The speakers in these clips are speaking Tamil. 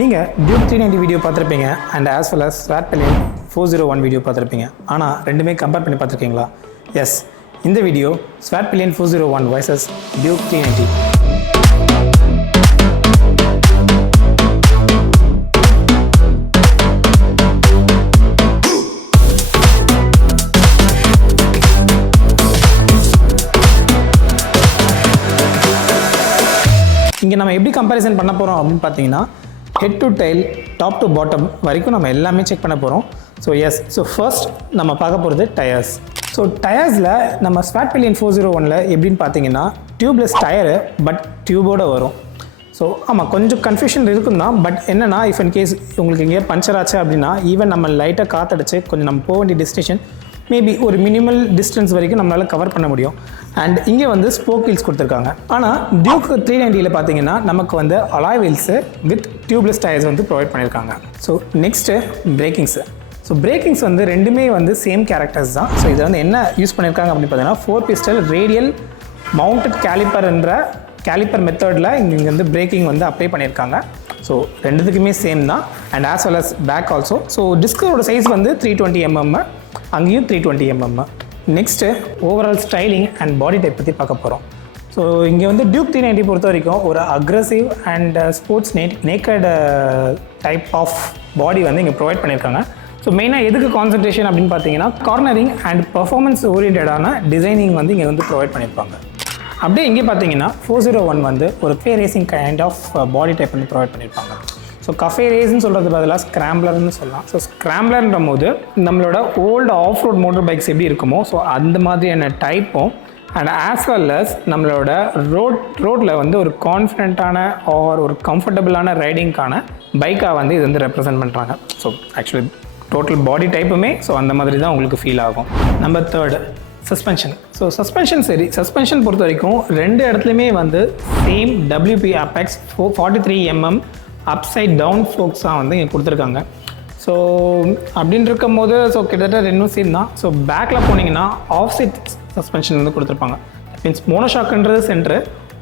நீங்கள் டியூக் 390 வீடியோ பார்த்துருப்பீங்க and as well as Svartpilen 401 video பார்த்துருப்பீங்க. ஆனால் ரெண்டுமே கம்பேர் பண்ணி பார்த்துருக்கீங்களா? எஸ், இந்த வீடியோ Svartpilen 401 vs டியூக் 390. இங்கே நம்ம எப்படி கம்பேரிசன் பண்ண போகிறோம் அப்படின்னு பார்த்தீங்கன்னா, head to tail top to bottom வரைக்கும் நம்ம எல்லாமே செக் பண்ண போகிறோம். ஸோ ஃபர்ஸ்ட் நம்ம பார்க்க போகிறது டயர்ஸ். ஸோ டயர்ஸில் நம்ம Svartpilen 401ல் எப்படின்னு பார்த்தீங்கன்னா டியூப்லெஸ் டயரு பட் டியூபோடு வரும். ஸோ ஆமாம், கொஞ்சம் கன்ஃபியூஷன் இருக்கும் தான். பட் என்னென்னா, இஃப் இன் கேஸ் உங்களுக்கு எங்கேயா பஞ்சர் ஆச்சு அப்படின்னா ஈவன் நம்ம லைட்டாக காற்றடிச்சு கொஞ்சம் நம்ம போக வேண்டிய டெஸ்டினேஷன் மேபி ஒரு மினிமல் டிஸ்டன்ஸ் வரைக்கும் நம்மளால் கவர் பண்ண முடியும். அண்ட் இங்கே வந்து ஸ்போக் வீல்ஸ் கொடுத்துருக்காங்க. ஆனால் டியூக் 390ல் பார்த்தீங்கன்னா நமக்கு வந்து alloy wheels with tubeless tyres வந்து ப்ரொவைட் பண்ணியிருக்காங்க. So next brakings. So brakings வந்து ரெண்டுமே வந்து சேம் கேரக்டர்ஸ் தான். ஸோ இதை வந்து என்ன யூஸ் பண்ணியிருக்காங்க அப்படின்னு பார்த்தீங்கன்னா 4 piston ரேடியல் மவுண்டட் கேலிப்பர் மெத்தடில் இங்கே வந்து பிரேக்கிங் வந்து அப்ளை பண்ணியிருக்காங்க. ஸோ ரெண்டுத்துக்குமே சேம் தான். And as well as back also. So டிஸ்கோட சைஸ் வந்து 320 mm, அங்கேயும் 320 mm. Next overall styling and body type பற்றி பார்க்க போகிறோம். ஸோ இங்கே வந்து டியூக் 390 பொறுத்த வரைக்கும் ஒரு aggressive and sports naked type of body வந்து இங்கே ப்ரொவைட் பண்ணியிருக்காங்க. ஸோ மெயினாக எதுக்கு கான்சன்ட்ரேஷன் அப்படின்னு பார்த்தீங்கன்னா கார்னரிங் அண்ட் பர்ஃபார்மன்ஸ் ஓரியன்டான டிசைனிங் வந்து இங்கே வந்து ப்ரொவைட் பண்ணியிருப்பாங்க. அப்படியே இங்கே பார்த்தீங்கன்னா 401 வந்து ஒரு cafe racing kind of body type வந்து ப்ரொவைட் பண்ணியிருப்பாங்க. ஸோ கஃபே ரேஸ்ன்னு சொல்கிறது பதிலாக ஸ்க்ராம்ப்லர்னு சொல்லலாம். ஸோ ஸ்க்ராம்ப்லர்ன்ற போது நம்மளோட old off road motor bikes எப்படி இருக்குமோ ஸோ அந்த மாதிரியான டைப்பும் அண்ட் ஆஸ் வெல் அஸ் நம்மளோட ரோட்டில் வந்து ஒரு கான்ஃபிடென்ட்டான ஆர் ஒரு கம்ஃபர்டபுளான ரைடிங்க்கான பைக்காக வந்து இது வந்து ரெப்ரசென்ட் பண்ணுறாங்க. ஸோ ஆக்சுவலி டோட்டல் பாடி டைப்புமே ஸோ அந்த மாதிரி தான் உங்களுக்கு ஃபீல் ஆகும். Number 3 suspension. ஸோ சஸ்பென்ஷன் பொறுத்த வரைக்கும் ரெண்டு இடத்துலையுமே வந்து same WP Apex 43 mm upside down ஃபோக்ஸாக வந்து இங்கே கொடுத்துருக்காங்க. ஸோ அப்படின்னு இருக்கும் போது ஸோ கிட்டத்தட்ட ரெண்டும் சேம் தான். ஸோ பேக்கில் போனீங்கன்னா ஆஃப்செட் சஸ்பென்ஷன் வந்து கொடுத்துருப்பாங்க. மீன்ஸ் மோனோஷாக்குன்றது சென்ட்ரு,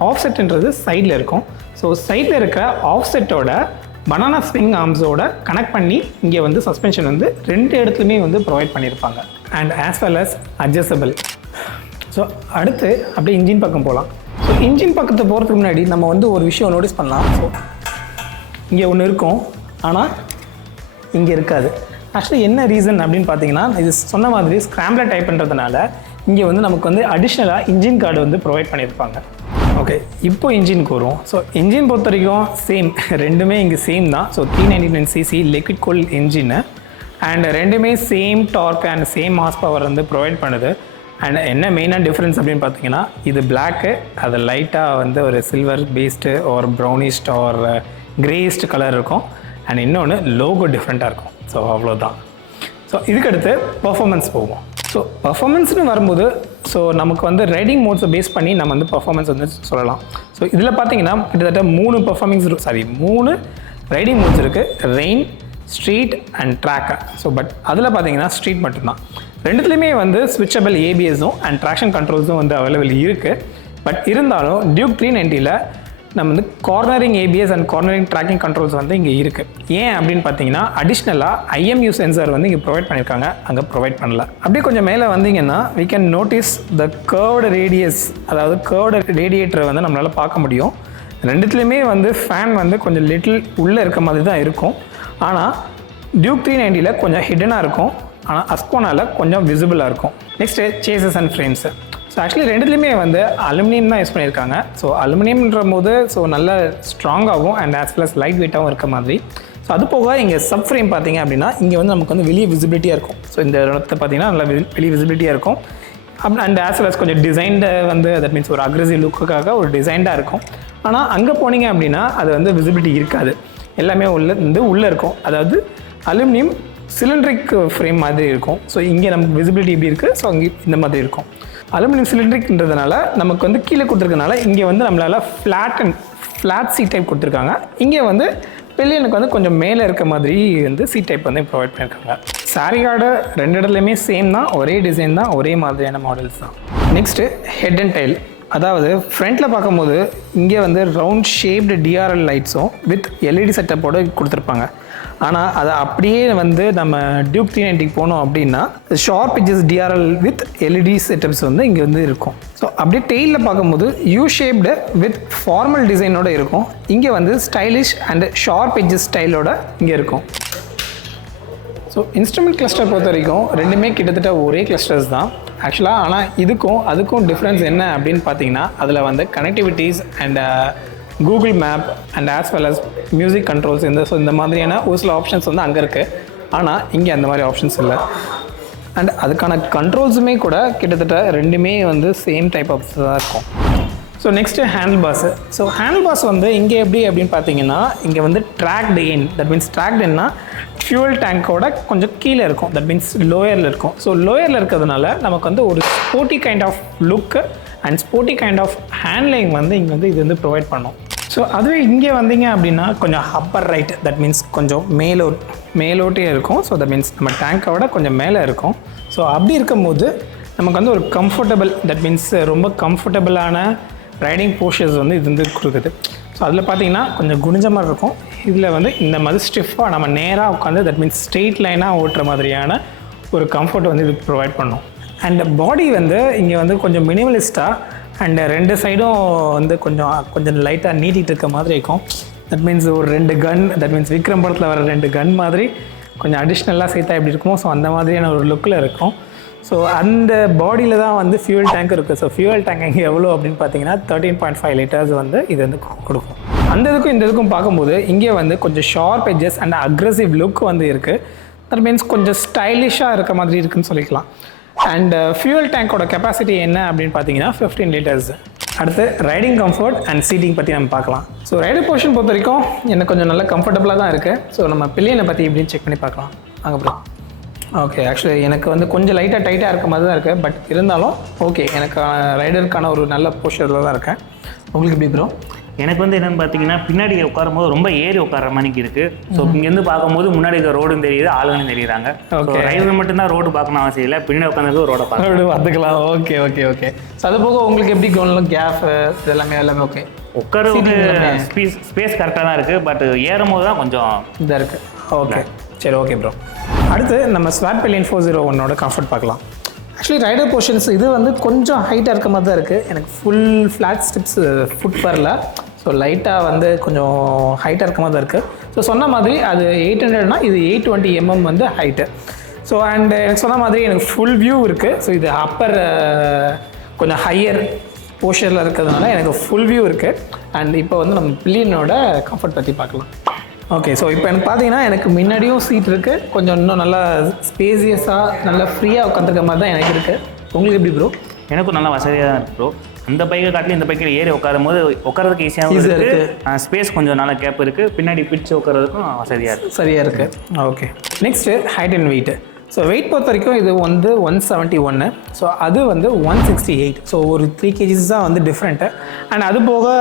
ஆஃப்செட்ன்றது சைடில் இருக்கும். ஸோ சைடில் இருக்கிற ஆஃப்செட்டோட பனானா ஸ்விங் ஆர்ம்ஸோட கனெக்ட் பண்ணி இங்கே வந்து சஸ்பென்ஷன் வந்து ரெண்டு இடத்துலையுமே வந்து ப்ரொவைட் பண்ணியிருப்பாங்க. And as well as adjustable. So அடுத்து அப்படியே இன்ஜின் பக்கம் போகலாம். ஸோ இன்ஜின் பக்கத்தை போகிறதுக்கு முன்னாடி நம்ம வந்து ஒரு விஷயம் நோட்டீஸ் பண்ணலாம். ஸோ இங்கே ஒன்று இருக்கும், ஆனால் இங்கே இருக்காது. ஆக்சுவலி என்ன ரீசன் அப்படின்னு பார்த்தீங்கன்னா, இது சொன்ன மாதிரி ஸ்க்ராம்ப்லர் டைப்ன்றதுனால இங்கே வந்து நமக்கு வந்து அடிஷ்னலாக இன்ஜின் கார்டு வந்து ப்ரொவைட் பண்ணியிருப்பாங்க. ஓகே, இப்போ இன்ஜினுக்கு வரும். ஸோ இன்ஜின் பொறுத்த வரைக்கும் சேம், ரெண்டுமே இங்கே சேம் தான். ஸோ 399cc லிக்விட் கூல்ட் இன்ஜின்னு அண்ட் ரெண்டுமே same torque and same horse power வந்து ப்ரொவைட் பண்ணுது. அண்ட் என்ன மெயினாக டிஃப்ரென்ஸ் அப்படின்னு பார்த்தீங்கன்னா, இது பிளாக்கு, அது லைட்டாக வந்து ஒரு சில்வர் பேஸ்டு ஒரு ப்ரௌனிஷ்ட் ஒரு கிரேஸ்ட் கலர் இருக்கும். அண்ட் இன்னொன்று லோகோ டிஃப்ரெண்ட்டாக இருக்கும். ஸோ அவ்வளோதான். ஸோ இதுக்கடுத்து பர்ஃபார்மன்ஸ் போவோம். ஸோ பர்ஃபார்மன்ஸ்னு வரும்போது ஸோ நமக்கு வந்து ரைடிங் மோட்ஸை பேஸ் பண்ணி நம்ம வந்து பர்ஃபார்மன்ஸ் வந்து சொல்லலாம். ஸோ இதில் பார்த்தீங்கன்னா கிட்டத்தட்ட 3 ரைடிங் மோட்ஸ் இருக்குது. Rain, street and track. So but அதில் பார்த்தீங்கன்னா ஸ்ட்ரீட் மட்டும்தான். ரெண்டுத்துலேயுமே வந்து ஸ்விட்சபிள் ABSும் அண்ட் ட்ராக்ஷன் கண்ட்ரோல்ஸும் வந்து அவைலபிள் இருக்குது. பட் இருந்தாலும் டியூக் 390ல் நம்ம வந்து cornering ABS and cornering tracking controls வந்து இங்கே இருக்குது. ஏன் அப்படின்னு பார்த்தீங்கன்னா அடிஷ்னலாக IMU சென்சார் வந்து இங்கே ப்ரொவைட் பண்ணியிருக்காங்க, அங்கே ப்ரொவைட் பண்ணல. அப்படியே கொஞ்சம் மேலே வந்தீங்கன்னா we can notice the curved radius, அதாவது curved ரேடியேட்டரை வந்து நம்மளால் பார்க்க முடியும். ரெண்டுத்துலேயுமே வந்து ஃபேன் வந்து கொஞ்சம் லிட்டில் உள்ளே இருக்க மாதிரி தான் இருக்கும். ஆனால் டியூக் 390ல் கொஞ்சம் ஹிடனாக இருக்கும், ஆனால் அஸ்கோனாவில் கொஞ்சம் விசிபிளாக இருக்கும். Next chassis and frames. So actually ரெண்டுத்துலேயுமே வந்து அலுமினியம் தான் யூஸ் பண்ணியிருக்காங்க. ஸோ அலுமினியம்ன்ற போது ஸோ நல்ல ஸ்ட்ராங்காகவும் and as well as light வெயிட்டாகவும் இருக்க மாதிரி. ஸோ அது போக இங்கே சப் ஃப்ரேம் பார்த்தீங்க அப்படின்னா இங்கே வந்து நமக்கு வந்து வெளியே விசிபிலிட்டியாக இருக்கும். ஸோ இந்த இடத்த பார்த்தீங்கன்னா நல்லா வெளியே விசிபிலிட்டியாக இருக்கும். அண்ட் ஆஸ் வெல் அஸ் கொஞ்சம் டிசைன்டு வந்து தட் மீன்ஸ் ஒரு அக்ரெசிவ் லுக்குக்காக ஒரு டிசைன்டாக இருக்கும். ஆனால் அங்கே போனீங்க அப்படின்னா அது வந்து விசிபிலிட்டி இருக்காது, எல்லாமே உள்ளே இருக்கும். அதாவது அலுமினியம் சிலிண்ட்ரிக் ஃப்ரேம் மாதிரி இருக்கும். ஸோ இங்கே நமக்கு விசிபிலிட்டி எப்படி இருக்குது, ஸோ அங்கே இந்த மாதிரி இருக்கும். அலுமினியம் சிலிண்ட்ரிக்ன்றதுனால நமக்கு வந்து கீழே கொடுத்துருக்கனால இங்கே வந்து நம்மளால் ஃப்ளாட் சீட் டைப் கொடுத்துருக்காங்க. இங்கே வந்து பில்லியனுக்கு வந்து கொஞ்சம் மேலே இருக்க மாதிரி வந்து சீட் டைப் வந்து ப்ரொவைட் பண்ணியிருக்காங்க. சாரி கார்டு ரெண்டு இடத்துலையுமே சேம் தான், ஒரே டிசைன் தான், ஒரே மாதிரியான மாடல்ஸ் தான். Next head and tail. அதாவது ஃப்ரண்ட்டில் பார்க்கும்போது இங்கே வந்து ரவுண்ட் ஷேப்டு டிஆர்எல் லைட்ஸும் வித் எல்இடி செட்டப்போடு கொடுத்துருப்பாங்க. ஆனால் அதை அப்படியே வந்து நம்ம டியூக் 390 போனோம் அப்படின்னா sharp edges TRL with LED setups வந்து இங்கே வந்து இருக்கும். ஸோ அப்படியே டெயிலில் பார்க்கும்போது யூ ஷேப்டு வித் ஃபார்மல் டிசைனோட இருக்கும். இங்கே வந்து ஸ்டைலிஷ் அண்ட் ஷார்ப் எட்ஜஸ் ஸ்டைலோட இங்கே இருக்கும். ஸோ இன்ஸ்ட்ருமெண்ட் கிளஸ்டர் பொறுத்த வரைக்கும் ரெண்டுமே கிட்டத்தட்ட ஒரே கிளஸ்டர்ஸ் தான் ஆக்சுவலாக. ஆனால் அதுக்கும் டிஃப்ரென்ஸ் என்ன அப்படின்னு பார்த்தீங்கன்னா அதில் வந்து connectivities and Google map and as well as music controls இந்த மாதிரியான ஒரு சில ஆப்ஷன்ஸ் வந்து அங்கே இருக்குது. ஆனால் இங்கே அந்த மாதிரி ஆப்ஷன்ஸ் இல்லை. அண்ட் அதுக்கான கண்ட்ரோல்ஸுமே கூட கிட்டத்தட்ட ரெண்டுமே வந்து சேம் டைப் ஆஃப் தான் இருக்கும். So next handle bars. So handle bars வந்து இங்கே எப்படி அப்படின்னு பார்த்தீங்கன்னா இங்கே வந்து ட்ராக்டு இன், தட் மீன்ஸ் ட்ராக்டுன்னா ஃபியூவல் டேங்கோட கொஞ்சம் கீழே இருக்கும், தட் மீன்ஸ் லோயரில் இருக்கும். ஸோ லோயரில் இருக்கிறதுனால நமக்கு வந்து ஒரு sporty kind of look and sporty kind of handling வந்து இங்கே வந்து இது வந்து ப்ரொவைட் பண்ணும். ஸோ அதுவே இங்கே வந்தீங்க அப்படின்னா கொஞ்சம் அப்பர் ரைட், தட் மீன்ஸ் கொஞ்சம் மேலோட்டே இருக்கும். ஸோ தட் மீன்ஸ் நம்ம டேங்கோட கொஞ்சம் மேலே இருக்கும். ஸோ அப்படி இருக்கும்போது நமக்கு வந்து ஒரு கம்ஃபர்டபுள், தட் மீன்ஸ் ரொம்ப கம்ஃபர்டபுளான ரைடிங் போஸ்டர்ஸ் வந்து இது வந்து கொடுக்குது. ஸோ அதில் பார்த்தீங்கன்னா கொஞ்சம் குனிஞ்ச மாதிரி இருக்கும். இதில் வந்து இந்த மாதிரி ஸ்டிஃபாக நம்ம நேராக உட்காந்து தட் மீன்ஸ் ஸ்ட்ரெயிட் லைனாக ஓட்டுற மாதிரியான ஒரு கம்ஃபர்ட் வந்து இது ப்ரொவைட் பண்ணும். அண்ட் பாடி வந்து இங்கே வந்து கொஞ்சம் மினிமலிஸ்ட்டாக அண்ட் ரெண்டு சைடும் வந்து கொஞ்சம் லைட்டாக நீட்டிகிட்டு இருக்க மாதிரி இருக்கும். தட் மீன்ஸ் ஒரு 2 கன், தட் மீன்ஸ் விக்ரம் படத்தில் வர 2 கன் மாதிரி கொஞ்சம் அடிஷ்னலாக சேர்த்தா எப்படி இருக்குமோ ஸோ அந்த மாதிரியான ஒரு லுக்கில் இருக்கும். ஸோ அந்த பாடியில் தான் வந்து ஃபியூவல் டேங்க் இருக்குது. ஸோ ஃபியூவல் டேங்க் இங்கே எவ்வளோ அப்படின்னு பார்த்தீங்கன்னா 13.5 லிட்டர்ஸ் வந்து இது வந்து கொடுக்கும். அந்த இதுக்கும் இந்த இதுக்கும் பார்க்கும்போது இங்கே வந்து கொஞ்சம் sharp edges and aggressive look வந்து இருக்குது. தட் மீன்ஸ் கொஞ்சம் ஸ்டைலிஷாக இருக்க மாதிரி இருக்குதுன்னு சொல்லிக்கலாம். அண்ட் ஃபியூவல் டேங்கோட கெப்பாசிட்டி என்ன அப்படின்னு பார்த்தீங்கன்னா 15 லிட்டர்ஸ். அடுத்து ரைடிங் கம்ஃபர்ட் அண்ட் சீட்டிங் பற்றி நம்ம பார்க்கலாம். ஸோ ரைடர் போர்ஷன் பொறுத்த வரைக்கும் எனக்கு கொஞ்சம் நல்லா கம்ஃபர்டபுளாக தான் இருக்குது. ஸோ நம்ம பில்லியனை பற்றி எப்படின்னு செக் பண்ணி பார்க்கலாம். அங்கே ப்ரோ. ஓகே, ஆக்சுவலி எனக்கு வந்து கொஞ்சம் டைட்டாக இருக்க மாதிரி தான் இருக்குது. பட் இருந்தாலும் ஓகே, எனக்கு ரைடருக்கான ஒரு நல்ல போஸ்டரில் தான் இருக்கேன். உங்களுக்கு எப்படி ப்ரோ? எனக்கு வந்து என்னென்னு பார்த்தீங்கன்னா பின்னாடி உட்காரும்போது ரொம்ப ஏறி உட்கார மாதிரி இருக்குது. ஸோ இங்கேருந்து பார்க்கும்போது முன்னாடி இருக்க ரோடும் தெரியுது, ஆளுங்களும் தெரியுறாங்க. ஓகே, ரைடர் மட்டும்தான் ரோடு பார்க்கணும் அவசியம் இல்லை, பின்னாடி உட்காந்து ரோடை பார்த்துக்கலாம். ஓகே. ஸோ அது போக உங்களுக்கு எப்படி கவனம் கேப் எல்லாமே ஓகே, உட்காருவது ஸ்பேஸ் கரெக்டாக தான் இருக்குது. பட் ஏறும் போது தான் கொஞ்சம் இதாக இருக்குது. ஓகே, சரி, ஓகே ப்ரோ. அடுத்து நம்ம ஸ்வார்ட்பிலியன் 401ஓட கம்ஃபர்ட் பார்க்கலாம். ஆக்சுவலி ரைடர் போர்ஷன்ஸ் இது வந்து கொஞ்சம் ஹைட்டாக இருக்க மாதிரி தான் இருக்குது. எனக்கு ஃபுல் ஃப்ளாட் ஸ்டிப்ஸ் ஃபுட் வரல. ஸோ லைட்டாக வந்து கொஞ்சம் ஹைட்டாக இருக்க மாதிரி தான் இருக்குது. ஸோ சொன்ன மாதிரி அது 800னா இது 820 mm வந்து ஹைட்டு. ஸோ அண்ட் எனக்கு சொன்ன மாதிரி எனக்கு ஃபுல் வியூ இருக்குது. ஸோ இது அப்பர் கொஞ்சம் ஹையர் போர்ஷனில் இருக்கிறதுனால எனக்கு ஃபுல் வியூ இருக்குது. அண்ட் இப்போ வந்து நம்ம பில்லியனோட கம்ஃபர்ட் பற்றி பார்க்கலாம். ஓகே, ஸோ இப்போ எனக்கு பார்த்தீங்கன்னா எனக்கு முன்னாடியும் சீட் இருக்குது, கொஞ்சம் இன்னும் நல்லா ஸ்பேசியஸாக நல்லா ஃப்ரீயாக உட்காந்துருக்க மாதிரி தான் எனக்கு இருக்குது. உங்களுக்கு எப்படி ப்ரோ? எனக்கும் நல்லா வசதியாக தான் இருக்குது ப்ரோ. அந்த பைக்கை காட்டிலும் இந்த பைக்கில் ஏறி உட்காரும் போது உட்காரதுக்கு ஈஸியாக இருக்குது. ஸ்பேஸ் கொஞ்சம் நல்லா கேப் இருக்குது, பின்னாடி பிடிச்சி உட்காரதுக்கும் வசதியாக இருக்குது, சரியாக இருக்குது. Okay, next height and weight. So weight பொறுத்த வரைக்கும் இது வந்து 171. ஸோ அது வந்து 168. ஸோ ஒரு 3 kgs தான் வந்து டிஃப்ரெண்ட்டு. அண்ட் அது போக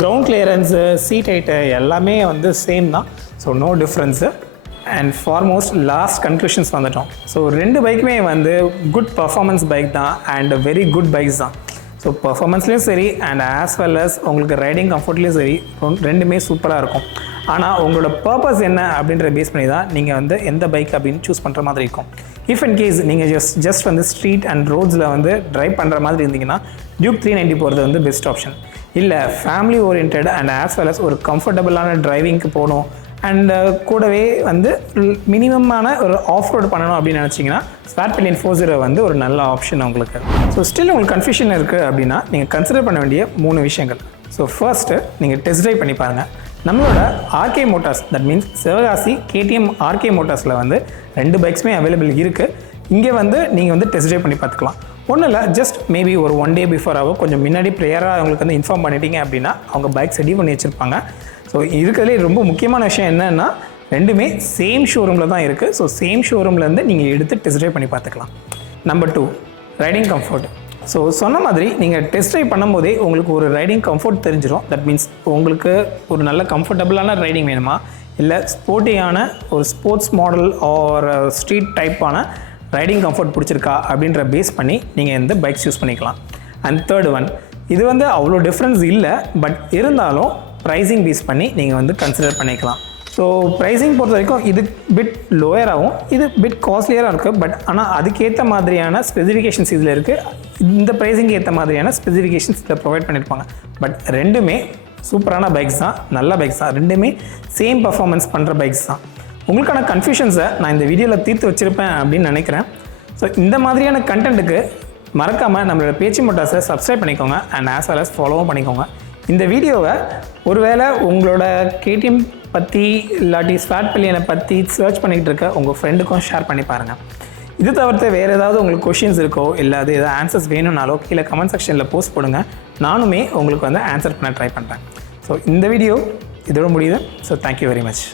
கிரவுண்ட் கிளியரன்ஸு, சீட் ஹைட்டு எல்லாமே வந்து சேம் தான். So no difference. And foremost last conclusions வந்துட்டோம். ஸோ 2 பைக்குமே வந்து குட் பர்ஃபார்மன்ஸ் பைக் தான் அண்ட் வெரி குட் பைக்ஸ் தான். ஸோ பர்ஃபார்மன்ஸ்லேயும் சரி அண்ட் ஆஸ் வெல் அஸ் உங்களுக்கு ரைடிங் கம்ஃபர்ட்லேயும் சரி ரெண்டுமே சூப்பராக இருக்கும். ஆனால் உங்களோட பர்பஸ் என்ன அப்படின்ற பேஸ் பண்ணி தான் நீங்கள் வந்து எந்த பைக் அப்படின்னு சூஸ் பண்ணுற மாதிரி இருக்கும். இஃப் இன் கேஸ் நீங்கள் ஜஸ்ட் வந்து ஸ்ட்ரீட் அண்ட் ரோட்ஸில் வந்து ட்ரைவ் பண்ணுற மாதிரி இருந்தீங்கன்னா டியூக் 390 போகிறது வந்து பெஸ்ட் ஆப்ஷன். இல்லை family orient and as well as ஒரு கம்ஃபர்டபுளான டிரைவிங்க்கு போகணும் அண்ட் கூடவே வந்து மினிமமான ஒரு ஆஃப் ரோடு பண்ணணும் அப்படின்னு நினச்சிங்கன்னா ஸ்வார்ட்பிலியன் 40 வந்து ஒரு நல்ல ஆப்ஷன் உங்களுக்கு. ஸோ ஸ்டில் உங்களுக்கு கன்ஃபியூஷன் இருக்குது அப்படின்னா நீங்கள் கன்சிடர் பண்ண வேண்டிய 3 விஷயங்கள். ஸோ ஃபர்ஸ்ட்டு நீங்கள் டெஸ்ட் ட்ரைவ் பண்ணி பாருங்கள். நம்மளோட RK Motors, that means Sivakasi KTM RK மோட்டார்ஸில் வந்து 2 பைக்ஸுமே அவைலபிள் இருக்குது. இங்கே வந்து நீங்கள் வந்து டெஸ்ட் ட்ரைவ் பண்ணி பார்த்துக்கலாம். ஒன்றும் இல்லை, ஜஸ்ட் மேபி ஒரு 1 day பிஃபோராகவோ கொஞ்சம் முன்னாடி ப்ரேயராக அவங்களுக்கு வந்து இன்ஃபார்ம் பண்ணிட்டீங்க அப்படின்னா அவங்க பைக் ரெடி பண்ணி வச்சுருப்பாங்க. ஸோ இருக்கிறதுலே ரொம்ப முக்கியமான விஷயம் என்னென்னா ரெண்டுமே சேம் ஷோரூமில் தான் இருக்குது. ஸோ சேம் ஷோரூம்லேருந்து நீங்கள் எடுத்து டெஸ்ட் ட்ரைவ் பண்ணி பார்த்துக்கலாம். Number 2, riding comfort. ஸோ சொன்ன மாதிரி நீங்கள் டெஸ்ட் ட்ரைவ் பண்ணும்போதே உங்களுக்கு ஒரு ரைடிங் கம்ஃபர்ட் தெரிஞ்சிடும். தட் மீன்ஸ் உங்களுக்கு ஒரு நல்ல கம்ஃபர்டபுளான ரைடிங் வேணுமா, இல்லை ஸ்போர்ட்டியான ஒரு ஸ்போர்ட்ஸ் மாடல் ஆர் ஸ்ட்ரீட் டைப்பான ரைடிங் கம்ஃபர்ட் பிடிச்சிருக்கா அப்படின்ற பேஸ் பண்ணி நீங்கள் இந்த பைக்ஸ் யூஸ் பண்ணிக்கலாம். அண்ட் தேர்ட் ஒன், இது வந்து அவ்வளோ டிஃப்ரென்ஸ் இல்லை, பட் இருந்தாலும் ப்ரைஸிங் பேஸ் பண்ணி நீங்கள் வந்து கன்சிடர் பண்ணிக்கலாம். ஸோ ப்ரைஸிங் பொறுத்த வரைக்கும் இது பிட் லோயராகவும் இது பிட் காஸ்ட்லியராக இருக்குது. பட் ஆனால் அதுக்கேற்ற மாதிரியான ஸ்பெசிஃபிகேஷன்ஸ் இதில் இருக்குது. இந்த ப்ரைஸிங்க்கு ஏற்ற மாதிரியான ஸ்பெசிஃபிகேஷன்ஸ் இதில் ப்ரொவைட் பண்ணியிருப்பாங்க. பட் ரெண்டுமே சூப்பரான பைக்ஸ் தான், நல்ல பைக்ஸ் தான், ரெண்டுமே சேம் பர்ஃபார்மன்ஸ் பண்ணுற பைக்ஸ் தான். உங்களுக்கான கன்ஃபியூஷன்ஸை நான் இந்த வீடியோவில் தீர்த்து வச்சுருப்பேன் அப்படின்னு நினைக்கிறேன். ஸோ இந்த மாதிரியான கண்டென்ட்டுக்கு மறக்காமல் நம்மளோட பேச்சு மோட்டார்ஸை சப்ஸ்கிரைப் பண்ணிக்கோங்க அண்ட் ஆஸ் வெல் அஸ் ஃபாலோவும் பண்ணிக்கோங்க. இந்த வீடியோவை ஒருவேளை உங்களோட கேடிஎம் பற்றி இல்லாட்டி ஸ்வாட்பிலியனை பற்றி சர்ச் பண்ணிக்கிட்டு இருக்க உங்கள் ஃப்ரெண்டுக்கும் ஷேர் பண்ணி பாருங்கள். இது தவிர்த்து வேறு ஏதாவது உங்களுக்கு கொஷின்ஸ் இருக்கோ இல்லை அது ஏதாவது ஆன்சர்ஸ் வேணும்னாலோ கீழே கமெண்ட் செக்ஷனில் போஸ்ட் போடுங்க. நானுமே உங்களுக்கு வந்து ஆன்சர் பண்ண ட்ரை பண்ணுறேன். ஸோ இந்த வீடியோ இதோட முடியுது. So thank you very much.